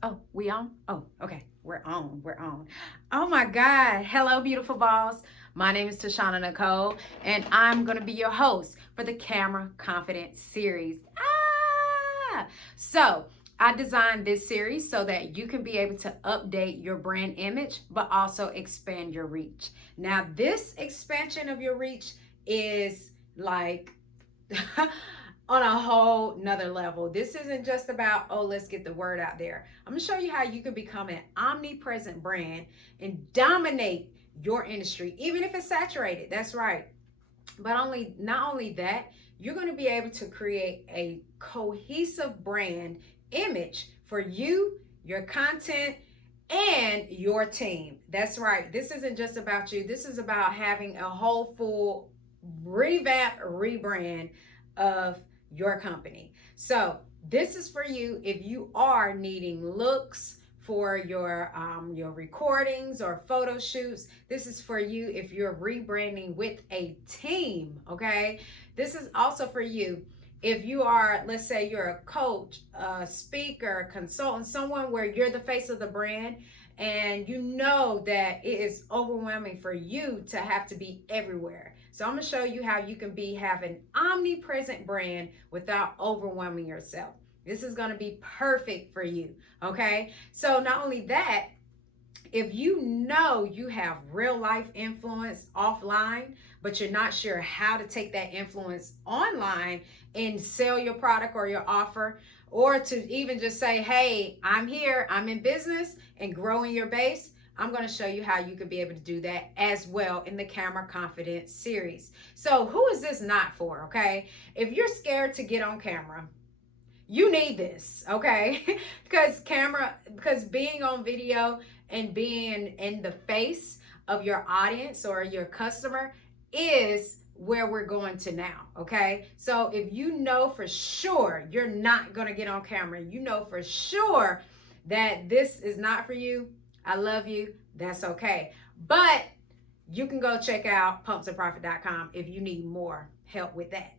Oh, we on? Oh, okay. We're on. We're on. Oh my God. Hello, beautiful balls. My name is Tashana Nicole, and I'm going to be your host for the Camera Confidence series. So I designed this series so that you can be able to update your brand image, but also expand your reach. Now, this expansion of your reach is like on a whole nother level. This isn't just about, oh, let's get the word out there. I'm gonna show you how you can become an omnipresent brand and dominate your industry, even if it's saturated. That's right. But not only that, you're going to be able to create a cohesive brand image for you, your content, and your team. That's right. This isn't just about you. This is about having a whole full revamp, rebrand of your company. So this is for you if you are needing looks for your recordings or photo shoots. This is for you if you're rebranding with a team. Okay, this is also for you if you are, let's say you're a coach, a speaker, a consultant, someone where you're the face of the brand, and you know that it is overwhelming for you to have to be everywhere. So I'm gonna show you how you can have an omnipresent brand without overwhelming yourself. This is going to be perfect for you. Okay. So not only that, if you know you have real life influence offline, but you're not sure how to take that influence online and sell your product or your offer, or to even just say, hey, I'm here, I'm in business, and growing your base, I'm going to show you how you can be able to do that as well in the Camera Confidence series. So who is this not for? Okay. If you're scared to get on camera, you need this, okay? because being on video and being in the face of your audience or your customer is where we're going to now, okay? So if you know for sure you're not going to get on camera, you know for sure that this is not for you, I love you, that's okay. But you can go check out pumpsandprofit.com if you need more help with that.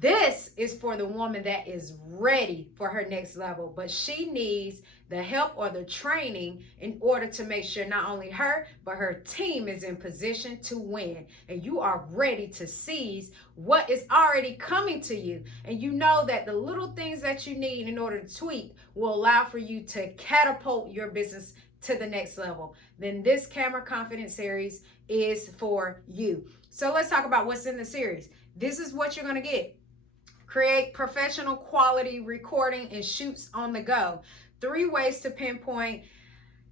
This is for the woman that is ready for her next level, but she needs the help or the training in order to make sure not only her, but her team is in position to win. And you are ready to seize what is already coming to you. And you know that the little things that you need in order to tweak will allow for you to catapult your business to the next level. Then this Camera Confidence series is for you. So let's talk about what's in the series. This is what you're going to get. Create professional quality recording and shoots on the go. 3 ways to pinpoint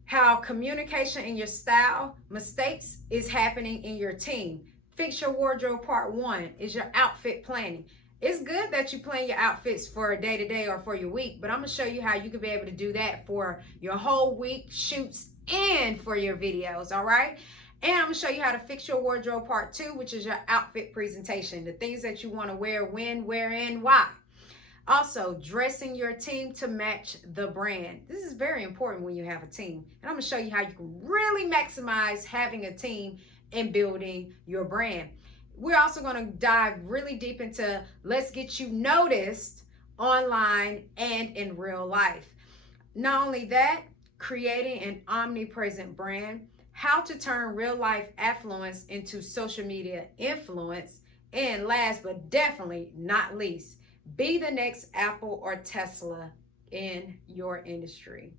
how communication in your style mistakes is happening in your team. Fix your wardrobe part 1 is your outfit planning. It's good that you plan your outfits for a day-to-day or for your week, but I'm going to show you how you can be able to do that for your whole week shoots and for your videos, all right? And I'm going to show you how to fix your wardrobe part 2, which is your outfit presentation, the things that you want to wear, when, where, and why. Also, dressing your team to match the brand. This is very important when you have a team. And I'm going to show you how you can really maximize having a team and building your brand. We're also going to dive really deep into let's get you noticed online and in real life. Not only that, creating an omnipresent brand, how to turn real life affluence into social media influence, and last but definitely not least, be the next Apple or Tesla in your industry.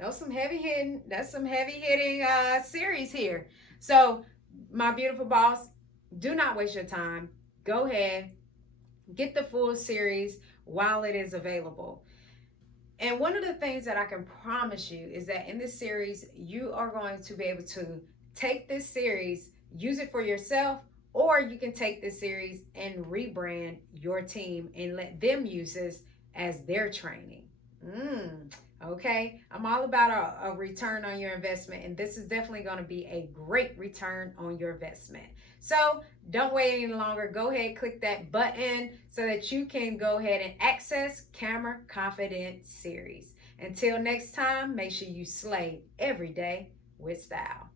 That's some heavy hitting series here. So my beautiful boss, do not waste your time. Go ahead, get the full series while it is available. And one of the things that I can promise you is that in this series, you are going to be able to take this series, use it for yourself, or you can take this series and rebrand your team and let them use this as their training. Okay, I'm all about a return on your investment, and this is definitely going to be a great return on your investment. So don't wait any longer. Go ahead, click that button so that you can go ahead and access Camera Confidence series. Until next time, make sure you slay every day with style.